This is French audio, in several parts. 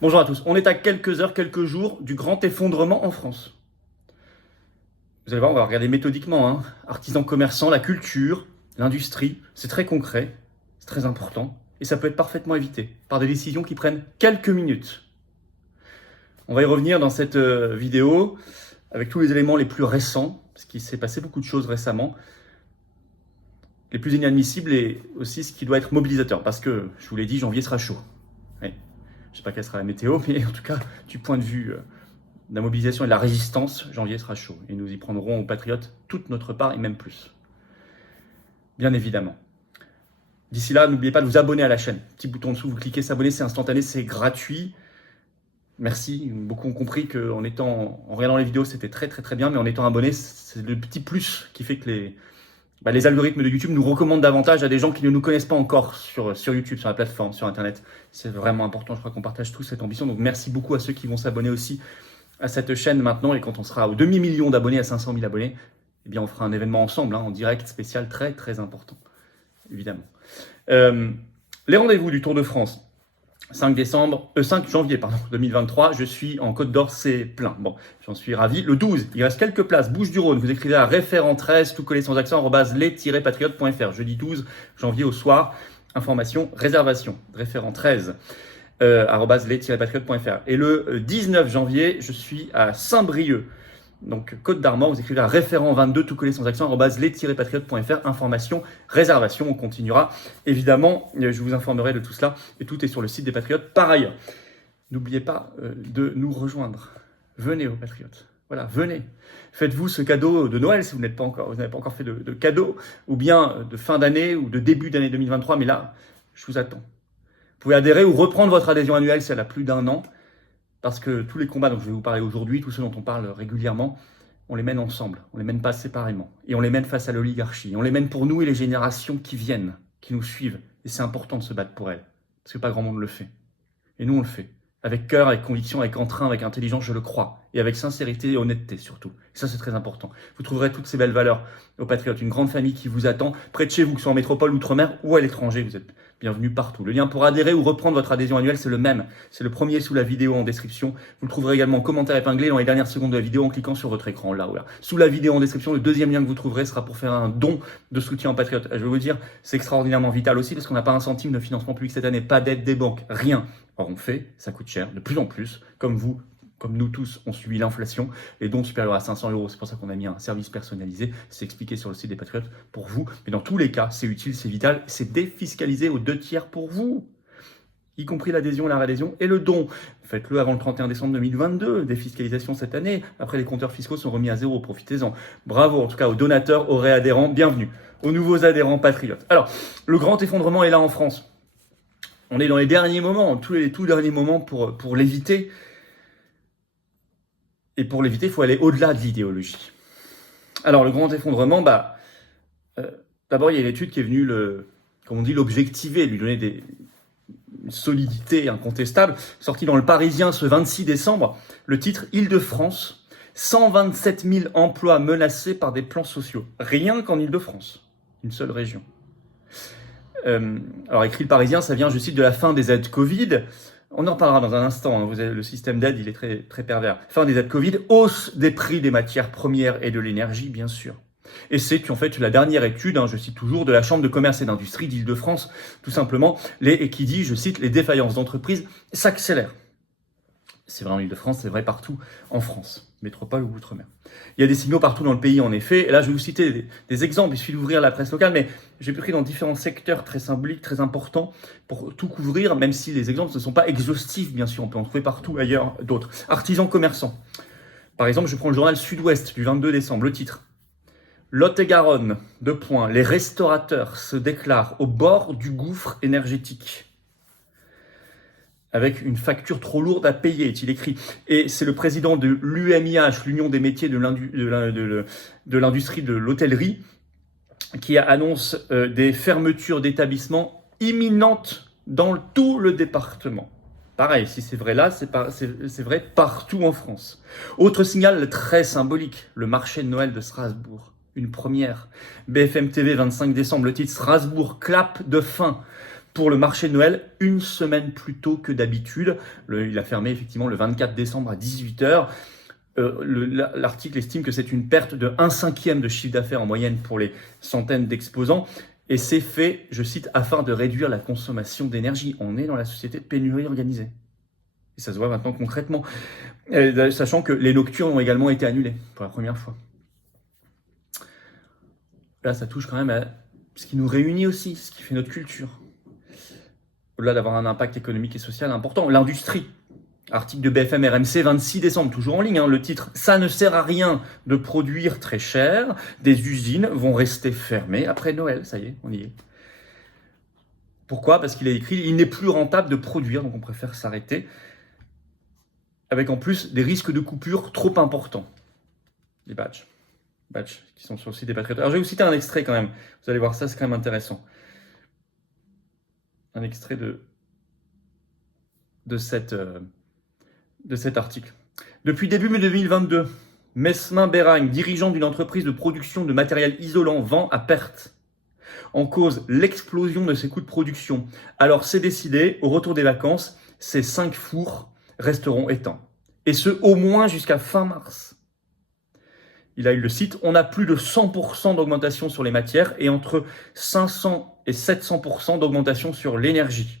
Bonjour à tous. On est à quelques heures, quelques jours du grand effondrement en France. Vous allez voir, on va regarder méthodiquement. Artisans, commerçants, la culture, l'industrie, c'est très concret, c'est très important. Et ça peut être parfaitement évité par des décisions qui prennent quelques minutes. On va y revenir dans cette vidéo avec tous les éléments les plus récents, parce qu'il s'est passé beaucoup de choses récemment, les plus inadmissibles et aussi ce qui doit être mobilisateur. Parce que, je vous l'ai dit, janvier sera chaud. Oui. Je ne sais pas quelle sera la météo, mais en tout cas, du point de vue de la mobilisation et de la résistance, janvier sera chaud. Et nous y prendrons aux patriotes toute notre part et même plus. Bien évidemment. D'ici là, n'oubliez pas de vous abonner à la chaîne. Petit bouton en dessous, vous cliquez s'abonner, c'est instantané, c'est gratuit. Merci. Beaucoup ont compris qu'en regardant les vidéos, c'était très bien, mais en étant abonné, c'est le petit plus qui fait que les algorithmes de YouTube nous recommandent davantage à des gens qui ne nous connaissent pas encore sur YouTube, sur la plateforme, sur Internet. C'est vraiment important, je crois qu'on partage tous cette ambition. Donc merci beaucoup à ceux qui vont s'abonner aussi à cette chaîne maintenant. Et quand on sera au demi-million d'abonnés, à 500 000 abonnés, eh bien on fera un événement ensemble, en direct, spécial, très important, évidemment. Les rendez-vous du Tour de France. 5 janvier 2023, je suis en Côte d'Or, c'est plein. Bon, j'en suis ravi. Le 12, il reste quelques places. Bouches-du-Rhône, vous écrivez à référent 13, tout collé sans accent, @les-patriotes.fr. Jeudi 12 janvier au soir, information, réservation. Référent 13, @les-patriotes.fr. Et le 19 janvier, je suis à Saint-Brieuc. Donc, Côte d'Armor, vous écrivez à référent 22, tout collé sans accent, @les-patriotes.fr, information, réservation. On continuera. Évidemment, je vous informerai de tout cela et tout est sur le site des Patriotes. Par ailleurs, n'oubliez pas de nous rejoindre. Venez aux Patriotes. Voilà, venez. Faites-vous ce cadeau de Noël si vous n'avez pas encore fait de cadeau, ou bien de fin d'année ou de début d'année 2023. Mais là, je vous attends. Vous pouvez adhérer ou reprendre votre adhésion annuelle si elle a plus d'un an. Parce que tous les combats dont je vais vous parler aujourd'hui, tous ceux dont on parle régulièrement, on les mène ensemble, on les mène pas séparément. Et on les mène face à l'oligarchie. On les mène pour nous et les générations qui viennent, qui nous suivent. Et c'est important de se battre pour elles. Parce que pas grand monde le fait. Et nous, on le fait. Avec cœur, avec conviction, avec entrain, avec intelligence, je le crois. Et avec sincérité et honnêteté surtout. Et ça, c'est très important. Vous trouverez toutes ces belles valeurs aux Patriotes. Une grande famille qui vous attend, près de chez vous, que ce soit en métropole, outre-mer ou à l'étranger. Vous êtes bienvenus partout. Le lien pour adhérer ou reprendre votre adhésion annuelle, c'est le même. C'est le premier sous la vidéo en description. Vous le trouverez également en commentaire épinglé dans les dernières secondes de la vidéo en cliquant sur votre écran, là ou là. Sous la vidéo en description, le deuxième lien que vous trouverez sera pour faire un don de soutien aux Patriotes. Je vais vous dire, c'est extraordinairement vital aussi parce qu'on n'a pas un centime de financement public cette année, pas d'aide des banques, rien. Or on fait, ça coûte cher, de plus en plus, comme vous, comme nous tous, on subit l'inflation, les dons supérieurs à 500 €, c'est pour ça qu'on a mis un service personnalisé, c'est expliqué sur le site des Patriotes pour vous, mais dans tous les cas, c'est utile, c'est vital, c'est défiscalisé aux 2/3 pour vous, y compris l'adhésion, la réadhésion et le don. Faites-le avant le 31 décembre 2022, défiscalisation cette année, après les compteurs fiscaux sont remis à zéro, profitez-en. Bravo en tout cas aux donateurs, aux réadhérents, bienvenue, aux nouveaux adhérents Patriotes. Alors, le grand effondrement est là en France. On est dans les derniers moments, tous les tout derniers moments pour l'éviter. Et pour l'éviter, il faut aller au-delà de l'idéologie. Alors, le grand effondrement, d'abord, il y a une étude qui est venue, comme on dit, l'objectiver, lui donner une solidité incontestable, sortie dans le Parisien ce 26 décembre. Le titre « Île-de-France, 127 000 emplois menacés par des plans sociaux ». Rien qu'en Île-de-France, une seule région. Alors, écrit le Parisien, ça vient, je cite, de la fin des aides Covid. On en reparlera dans un instant. Vous avez, le système d'aide, il est très pervers. Fin des aides Covid, hausse des prix des matières premières et de l'énergie, bien sûr. Et c'est en fait la dernière étude, je cite toujours, de la Chambre de commerce et d'industrie d'Île-de-France, tout simplement, et qui dit, je cite, les défaillances d'entreprises s'accélèrent. C'est vrai en Île-de-France, c'est vrai partout en France, métropole ou outre-mer. Il y a des signaux partout dans le pays, en effet. Et là, je vais vous citer des exemples. Il suffit d'ouvrir la presse locale, mais j'ai pris dans différents secteurs très symboliques, très importants, pour tout couvrir, même si les exemples ne sont pas exhaustifs, bien sûr. On peut en trouver partout ailleurs d'autres. Artisans commerçants. Par exemple, je prends le journal Sud-Ouest du 22 décembre, le titre. Lot-et-Garonne, les restaurateurs se déclarent au bord du gouffre énergétique. Avec une facture trop lourde à payer, est-il écrit. Et c'est le président de l'UMIH, l'Union des métiers de l'industrie de l'hôtellerie, qui annonce des fermetures d'établissements imminentes dans tout le département. Pareil, si c'est vrai là, c'est vrai partout en France. Autre signal très symbolique, le marché de Noël de Strasbourg. Une première. BFM TV, 25 décembre, le titre « Strasbourg, clap de fin ». pour le marché de Noël une semaine plus tôt que d'habitude. Il a fermé effectivement le 24 décembre à 18h. L'article estime que c'est une perte de 1/5 de chiffre d'affaires en moyenne pour les centaines d'exposants. Et c'est fait, je cite, afin de réduire la consommation d'énergie. On est dans la société de pénurie organisée. Et ça se voit maintenant concrètement. Sachant que les nocturnes ont également été annulées pour la première fois. Là, ça touche quand même à ce qui nous réunit aussi, ce qui fait notre culture. Au-delà d'avoir un impact économique et social important, l'industrie. Article de BFM RMC, 26 décembre, toujours en ligne, le titre « Ça ne sert à rien de produire très cher, des usines vont rester fermées après Noël ». Ça y est, on y est. Pourquoi ? Parce qu'il a écrit « Il n'est plus rentable de produire, donc on préfère s'arrêter ». Avec en plus des risques de coupure trop importants. Les badges qui sont sur le site des Patriotes. Alors je vais vous citer un extrait quand même, vous allez voir ça, c'est quand même intéressant. Un extrait de cet article. Depuis début 2022, Mesmin Beragne, dirigeant d'une entreprise de production de matériel isolant, vend à perte. En cause, l'explosion de ses coûts de production. Alors c'est décidé, au retour des vacances, ces 5 fours resteront éteints. Et ce, au moins jusqu'à fin mars. Il a eu le site, on a plus de 100% d'augmentation sur les matières et entre 500 et 700% d'augmentation sur l'énergie.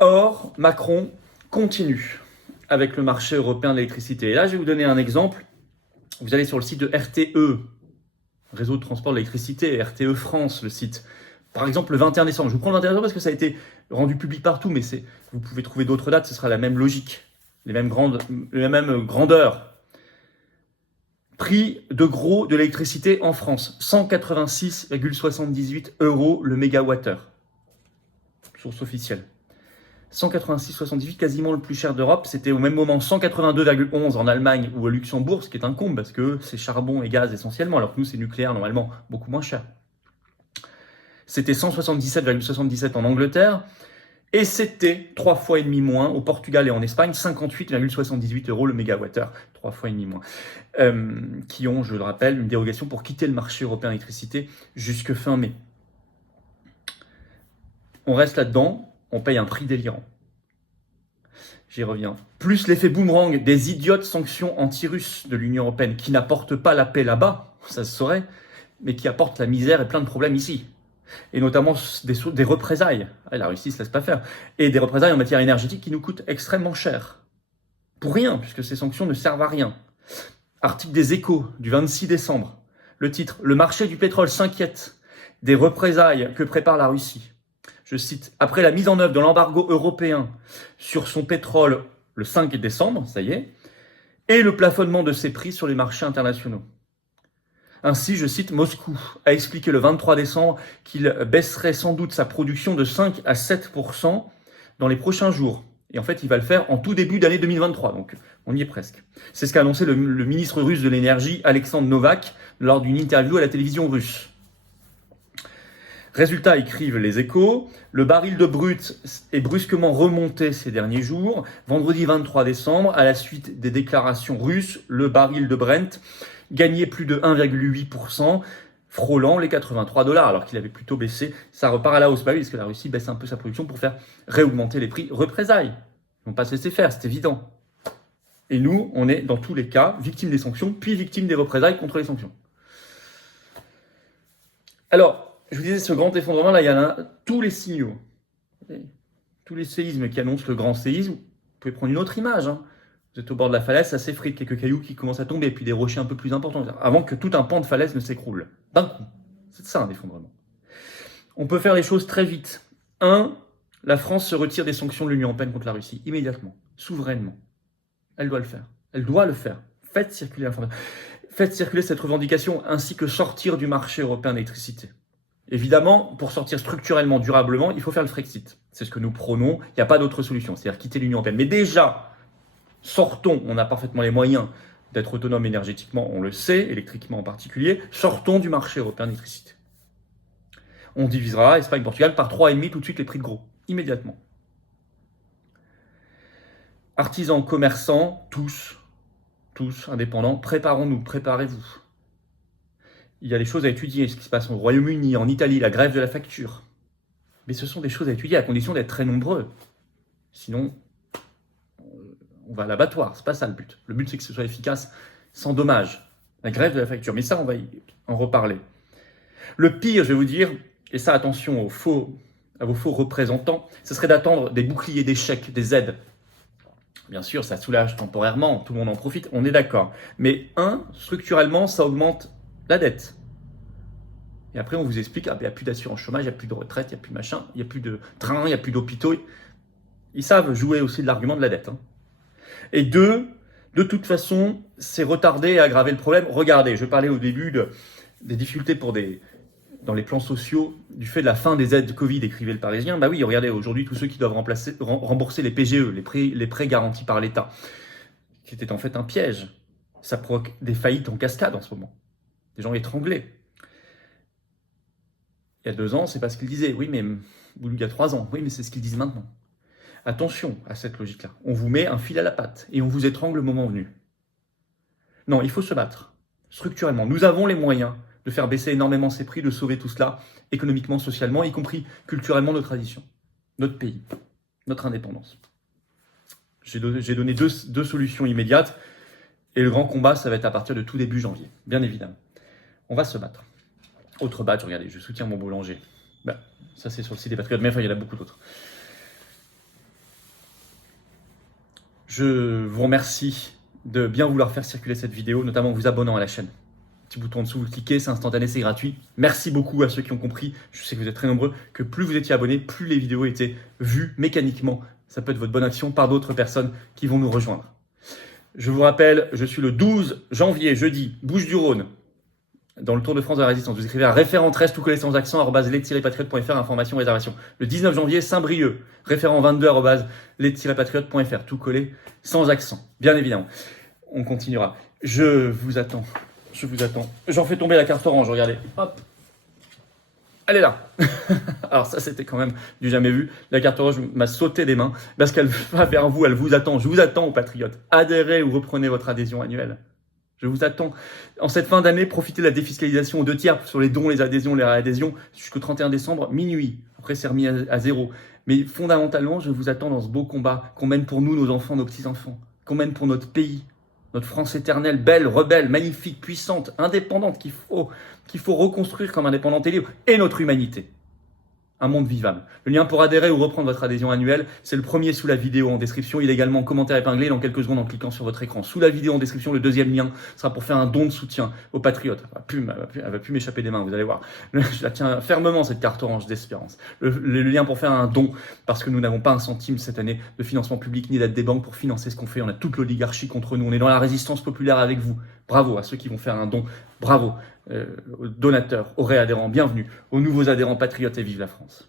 Or, Macron continue avec le marché européen de l'électricité. Et là, je vais vous donner un exemple. Vous allez sur le site de RTE, Réseau de transport de l'électricité, RTE France, le site. Par exemple, le 21 décembre. Je vous prends le 21 décembre parce que ça a été rendu public partout, mais vous pouvez trouver d'autres dates, ce sera la même logique, la même grandeur. Prix de gros de l'électricité en France, 186,78 € le mégawattheure. Source officielle. 186,78, quasiment le plus cher d'Europe. C'était au même moment 182,11 en Allemagne ou au Luxembourg, ce qui est un comble parce que c'est charbon et gaz essentiellement, alors que nous c'est nucléaire normalement, beaucoup moins cher. C'était 177,77 en Angleterre et c'était 3,5 fois moins au Portugal et en Espagne, 58,78 € le mégawattheure, 3,5 fois moins, qui ont, je le rappelle, une dérogation pour quitter le marché européen d'électricité jusque fin mai. On reste là-dedans, on paye un prix délirant. J'y reviens. Plus l'effet boomerang des idiotes sanctions anti-russes de l'Union européenne qui n'apportent pas la paix là-bas, ça se saurait, mais qui apportent la misère et plein de problèmes ici. Et notamment des représailles. La Russie ne se laisse pas faire. Et des représailles en matière énergétique qui nous coûtent extrêmement cher. Pour rien, puisque ces sanctions ne servent à rien. Article des Échos du 26 décembre. Le titre « Le marché du pétrole s'inquiète des représailles que prépare la Russie ». Je cite, « Après la mise en œuvre de l'embargo européen sur son pétrole le 5 décembre, ça y est, et le plafonnement de ses prix sur les marchés internationaux. » Ainsi, je cite, Moscou a expliqué le 23 décembre qu'il baisserait sans doute sa production de 5 à 7% dans les prochains jours. Et en fait, il va le faire en tout début d'année 2023, donc on y est presque. C'est ce qu'a annoncé le ministre russe de l'énergie, Alexandre Novak, lors d'une interview à la télévision russe. Résultat, écrivent les Échos, le baril de brut est brusquement remonté ces derniers jours. Vendredi 23 décembre, à la suite des déclarations russes, le baril de Brent gagnait plus de 1,8%, frôlant les 83 $, alors qu'il avait plutôt baissé. Ça repart à la hausse, parce que la Russie baisse un peu sa production pour faire réaugmenter les prix. Représailles. Ils ne vont pas se laisser faire, c'est évident. Et nous, on est dans tous les cas victimes des sanctions, puis victimes des représailles contre les sanctions. Alors, je vous disais, ce grand effondrement, là, il y a tous les signaux. Tous les séismes qui annoncent le grand séisme. Vous pouvez prendre une autre image. Vous êtes au bord de la falaise, ça s'effrite, quelques cailloux qui commencent à tomber, et puis des rochers un peu plus importants, avant que tout un pan de falaise ne s'écroule. D'un coup. C'est ça un effondrement. On peut faire les choses très vite. 1. La France se retire des sanctions de l'Union européenne contre la Russie, immédiatement, souverainement. Elle doit le faire. Elle doit le faire. Faites circuler l'information. Faites circuler cette revendication, ainsi que sortir du marché européen d'électricité. Évidemment, pour sortir structurellement, durablement, il faut faire le Frexit. C'est ce que nous prônons. Il n'y a pas d'autre solution, c'est-à-dire quitter l'Union européenne. Mais déjà, sortons, on a parfaitement les moyens d'être autonome énergétiquement, on le sait, électriquement en particulier, sortons du marché européen d'électricité. On divisera Espagne, Portugal par 3,5 tout de suite les prix de gros, immédiatement. Artisans, commerçants, tous tous indépendants, préparons-nous, préparez-vous. Il y a des choses à étudier, ce qui se passe au Royaume-Uni, en Italie, la grève de la facture. Mais ce sont des choses à étudier à condition d'être très nombreux. Sinon, on va à l'abattoir, c'est pas ça le but. Le but, c'est que ce soit efficace, sans dommage. La grève de la facture, mais ça, on va en reparler. Le pire, je vais vous dire, et ça, attention à vos faux représentants, ce serait d'attendre des boucliers, des chèques, des aides. Bien sûr, ça soulage temporairement, tout le monde en profite, on est d'accord. Mais structurellement, ça augmente la dette. Et après, on vous explique, il n'y a plus d'assurance chômage, il n'y a plus de retraite, il n'y a plus de machin, il n'y a plus de train, il n'y a plus d'hôpitaux. Ils savent jouer aussi de l'argument de la dette. Et de toute façon, c'est retarder et aggraver le problème. Regardez, je parlais au début des difficultés dans les plans sociaux du fait de la fin des aides Covid, écrivait le Parisien. Bah oui, regardez, aujourd'hui, tous ceux qui doivent rembourser les PGE, les prêts garantis par l'État, qui étaient en fait un piège. Ça provoque des faillites en cascade en ce moment. Des gens étranglés. Il y a 2 ans, c'est pas ce qu'ils disaient. Oui, mais il y a 3 ans. Oui, mais c'est ce qu'ils disent maintenant. Attention à cette logique-là. On vous met un fil à la patte et on vous étrangle le moment venu. Non, il faut se battre. Structurellement, nous avons les moyens de faire baisser énormément ces prix, de sauver tout cela, économiquement, socialement, y compris culturellement, nos traditions, notre pays, notre indépendance. J'ai donné deux solutions immédiates, et le grand combat, ça va être à partir de tout début janvier, bien évidemment. On va se battre. Autre badge, regardez, je soutiens mon boulanger. Ben, ça, c'est sur le site des Patriotes, mais enfin, il y en a beaucoup d'autres. Je vous remercie de bien vouloir faire circuler cette vidéo, notamment en vous abonnant à la chaîne. Petit bouton en dessous, vous cliquez, c'est instantané, c'est gratuit. Merci beaucoup à ceux qui ont compris, je sais que vous êtes très nombreux, que plus vous étiez abonnés, plus les vidéos étaient vues mécaniquement. Ça peut être votre bonne action par d'autres personnes qui vont nous rejoindre. Je vous rappelle, je suis le 12 janvier, jeudi, Bouches-du-Rhône, dans le Tour de France de la Résistance. Vous écrivez à référent 13, tout collé sans accent, @les-patriotes.fr, information, réservation. Le 19 janvier, Saint-Brieuc, référent 22, @les-patriotes.fr, tout collé sans accent, bien évidemment. On continuera. Je vous attends. J'en fais tomber la carte orange, regardez. Hop. Elle est là. Alors ça, c'était quand même du jamais vu. La carte orange m'a sauté des mains parce qu'elle va vers vous, elle vous attend. Je vous attends, aux patriotes. Adhérez ou reprenez votre adhésion annuelle. Je vous attends. En cette fin d'année, profitez de la défiscalisation aux 2/3 sur les dons, les adhésions, les réadhésions jusqu'au 31 décembre, minuit. Après, c'est remis à 0. Mais fondamentalement, je vous attends dans ce beau combat qu'on mène pour nous, nos enfants, nos petits-enfants. Qu'on mène pour notre pays. Notre France éternelle, belle, rebelle, magnifique, puissante, indépendante, qu'il faut reconstruire comme indépendante et libre. Et notre humanité. Un monde vivable. Le lien pour adhérer ou reprendre votre adhésion annuelle, c'est le premier sous la vidéo en description. Il est également en commentaire épinglé dans quelques secondes en cliquant sur votre écran. Sous la vidéo en description, le deuxième lien sera pour faire un don de soutien aux patriotes. Elle va plus m'échapper des mains, vous allez voir. Je la tiens fermement, cette carte orange d'espérance. Le lien pour faire un don, parce que nous n'avons pas un centime cette année de financement public ni d'aide des banques pour financer ce qu'on fait. On a toute l'oligarchie contre nous. On est dans la résistance populaire avec vous. Bravo à ceux qui vont faire un don. Bravo aux donateurs, aux réadhérents. Bienvenue aux nouveaux adhérents patriotes et vive la France.